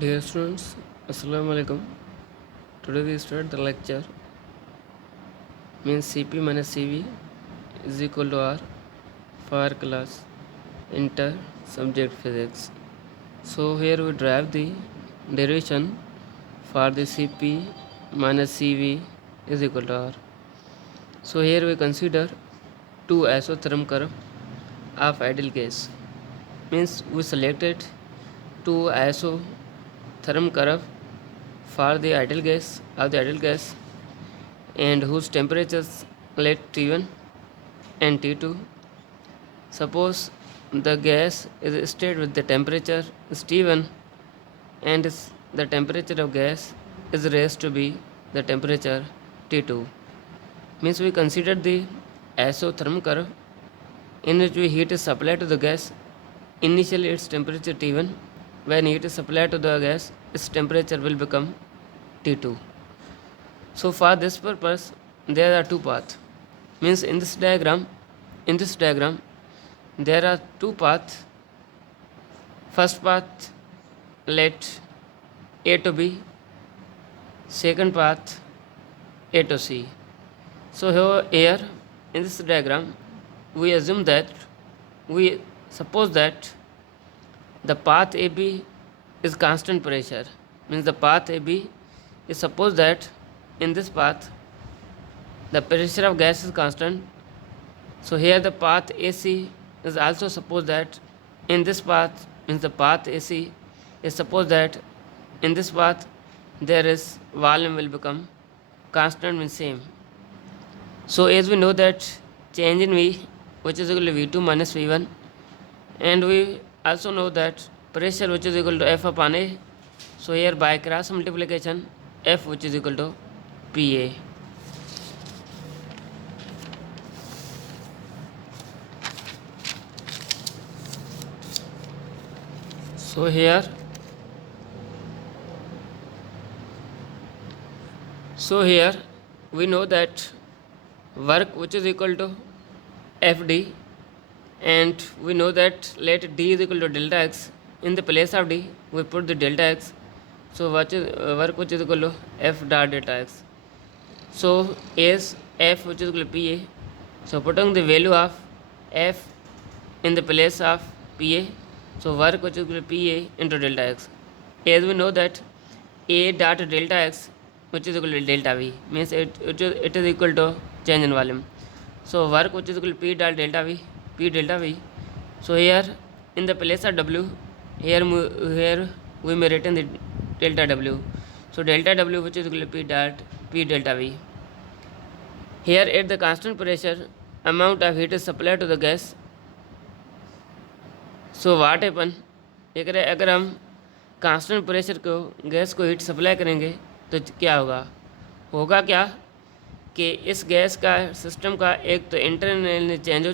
Dear students, Assalamu alaikum. Today we start the lecture means CP minus CV is equal to R for class inter subject physics. So here we derive the derivation for the CP minus CV is equal to R. So here we consider two isotherm curve of ideal gas. Means we selected two isotherm curve for the ideal gas of the ideal gas and whose temperatures let T1 and T2. Suppose the gas is state with the temperature is T1 and the temperature of gas is raised to be the temperature T2. Means we consider the isotherm curve in which we heat is supplied to the gas. Initially its temperature T1. When heat is supplied to the gas, its temperature will become T2. So for this purpose, there are two paths. Means in this diagram, there are two paths. First path, let A to B. Second path, A to C. So here in this diagram, we assume that we suppose that the path AB is constant pressure. Means the path AB is suppose that in this path the pressure of gas is constant. So here the path AC is also suppose that in this path means the path AC is suppose that in this path there is volume will become constant means same. So as we know that change in V which is equal to V2 minus V1, and we also know that pressure which is equal to F upon A. So here by cross multiplication F which is equal to PA. So here we know that work which is equal to FD, and we know that let D is equal to delta X. In the place of D we put the delta X. So what is work which is equal to F dot delta X. So as F which is equal to PA. So putting the value of F in the place of PA. So work which is equal to PA into delta X. As we know that A dot delta X which is equal to delta V means it is equal to change in volume. So work which is equal to P dot delta V, P delta V. So here in the place of W, here we may written the delta W. So delta W which is equal to P dot P delta V. Here at the constant pressure, amount of heat is supplied to the gas. So what happen अगर हम constant pressure को gas को heat supply करेंगे तो क्या होगा क्या कि इस गैस का सिस्टम का एक तो इंटरनली चेंज हो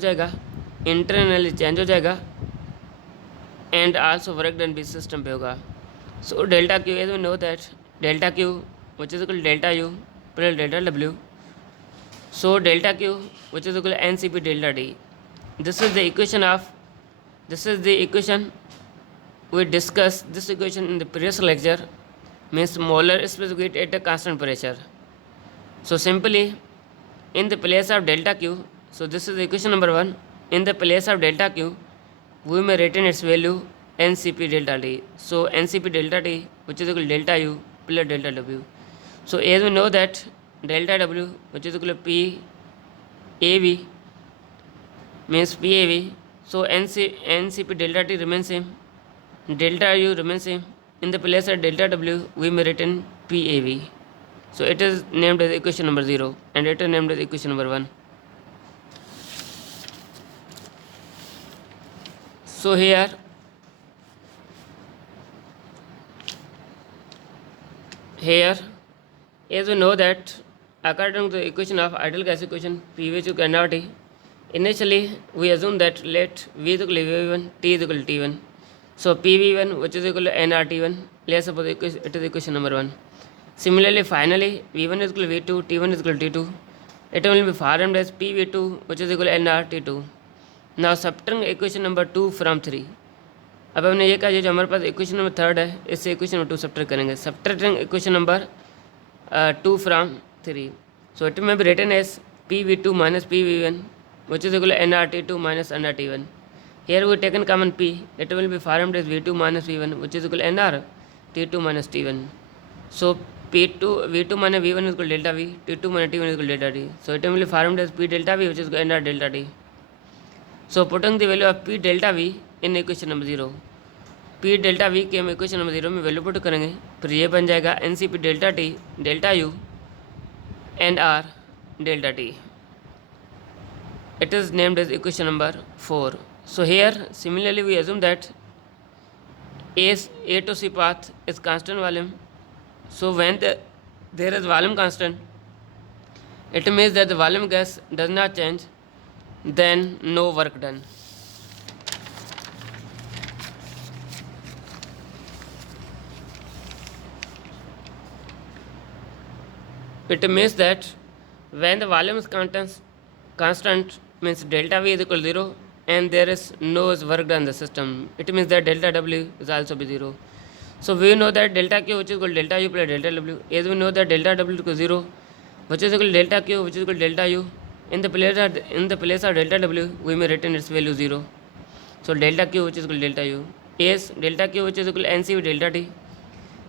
जाएगा एंड आल्सो वर्क डन भी सिस्टम पे होगा. So delta Q as we know that delta Q which is equal delta U plus delta W. So delta Q which is equal N C P delta D. This is the equation we discussed this equation in the previous lecture, means molar specific heat at a constant pressure. So simply in the place of delta Q, so this is equation number 1. In the place of delta Q we may retain its value NCP delta T. So NCP delta T which is equal to delta U plus delta W. So as we know that delta W which is equal to PAV means PAV. So NCP delta T remains same, delta U remains same. In the place of delta W we may written PAV. So it is named as equation number 0 and it is named as equation number 1. So here as we know that according to the equation of ideal gas equation PV to NRT, initially we assume that let V is equal to V1, T is equal to T1. So PV1 which is equal to nRT1, let's suppose it is equation number 1. Similarly finally V1 is equal to V2, T1 is equal to T2. It will be formed as PV2 which is equal to nRT2. Now subtracting equation number 2 from 3. अब हमने ये कहा जो हमारे पास equation number 3 है, इससे equation number 2 subtract करेंगे। Subtracting equation number 2 from 3, so it may be written as PV2 minus PV1 which is equal to nRT2 minus nRT1. Here we taken common P, it will be formed as V2 minus V1 which is equal to nRT2 minus T1. So V2 minus V1 is equal to delta V, T2 minus T1 is equal to delta T. So it will be formed as P delta V which is equal to nR delta T. So putting the value of P delta V in equation number 0, P delta V के हम equation number 0 में value put करेंगे, फिर ये बन जाएगा NCP delta T delta U nR delta T. It is named as equation number 4. So here similarly we assume that A to C path is constant volume. So when there is volume constant, it means that the volume gas does not change, then no work done. It means that when the volume is constant means delta V is equal to 0 and there is no work done in the system. It means that delta W is also be 0. So we know that delta Q which is equal to delta U plus delta W. As we know that delta W is equal to 0 which is equal to delta Q which is equal to delta U. In the place of delta W we may return its value 0. So delta Q which is equal to delta U is delta Q which is equal to NCV delta T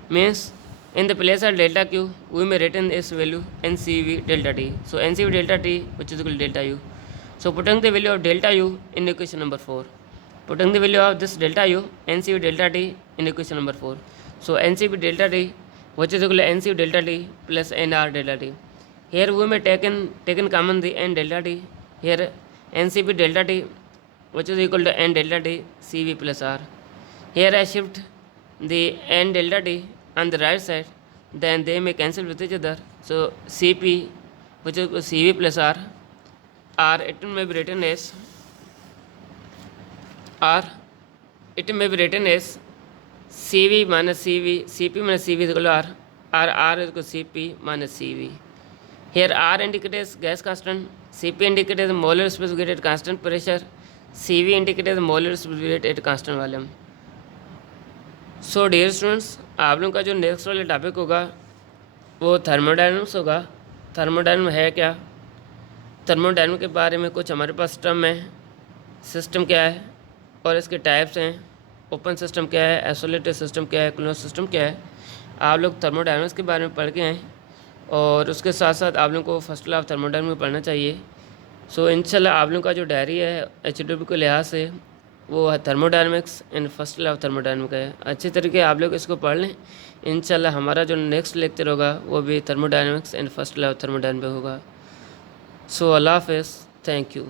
means in the place of delta Q we may return its value NCV delta T. So NCV delta T which is equal to delta U. So putting the value of delta U in equation number 4. Putting the value of this delta U NCV delta T in equation number 4. So NCV delta T which is equal to NCV delta T plus NR delta T. Here we may taken common the N delta T. Here NCV delta T which is equal to N delta T CV plus R. Here I shift the N delta T on the right side, then they may cancel with each other. So Cp which is Cv plus R, it may be written as Cv minus Cv, Cp minus Cv is equal to R is equal to Cp minus Cv. Here R indicates gas constant, Cp indicates molar specific at constant pressure, Cv indicates molar specific at constant volume. So dear students, आप लोगों का जो next वाला topic होगा वो thermodynamics होगा। Thermodynamics है क्या, थर्मोडायनमिक्स के बारे में कुछ हमारे पास टर्म है, सिस्टम क्या है और इसके टाइप्स हैं, ओपन सिस्टम क्या है, आइसोलेटेड सिस्टम क्या है, क्लोज सिस्टम क्या है। आप लोग थर्मोडायनमिक्स के बारे में पढ़ के आए और उसके साथ साथ आप लोगों को फर्स्ट लॉ ऑफ थर्मोडायनमिक्स पढ़ना चाहिए। सो इंशाल्लाह आप लोगों का जो डायरी है HW के लिहाज से वो है thermodynamics and first law of thermodynamics है। अच्छे तरीके आप लोग इसको पढ़ लें। इंशाल्लाह हमारा जो नेक्स्ट लेक्चर होगा वो भी thermodynamics and first law of thermodynamics होगा। सो अल्लाह हाफ़िज़, थैंक यू।